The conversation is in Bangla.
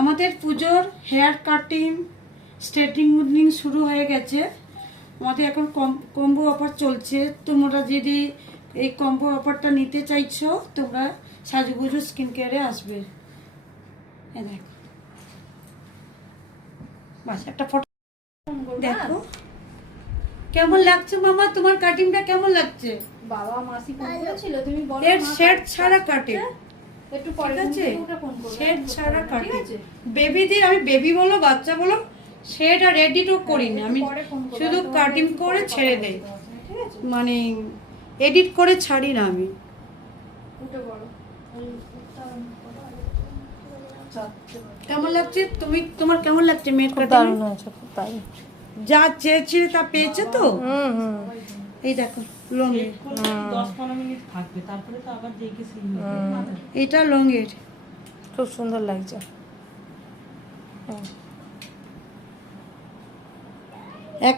আমাদের পুজোর হেয়ার কাটিং স্ট্রেটিং শুরু হয়ে গেছে। আমাদের এখন কম্বো অফার চলছে। তোমরা যদি এই কম্বো অফারটা নিতে চাইছো তোমরা সাজুগুজু স্কিন কেয়ারে আসবে। এই দেখো, বাস একটা ফটো দেখো কেমন লাগছে মামা, তোমার কাটিংটা কেমন লাগছে? বাবা মাসি ফোন করেছিল, তুমি বলো এর মা শেড কাটছে, ছাড়া কাটিং, একটু পরে ঠিক আছে? ওটা ফোন করবে, শেড ছাড়া ঠিক কাটিং আছে? বেবিদের, আমি বেবি বলো বাচ্চা বলো শেড আর এডিটও করি না, আমি পরে ফোন করবে, শুধু তোমাকে কাটিং একটু করে পরে ছেড়ে কথা দেই, বলতে হবে, ঠিক আছে? মানে এডিট করে ছাড়ি না আমি। উঠে পড়ো। কেমন লাগছে তুমি, তোমার কেমন লাগছে মেয়ের কাটিং? দারুণ হয়েছে, খুব দারুণ। যা চেয়েছিলে তা পেয়েছে তো। এই দেখো লংয়ের, 10-15 মিনিট থাকবে, তারপরে তো আবার দেখে সিল হবে। এটা লংয়ের, খুব সুন্দর লাগছে। এক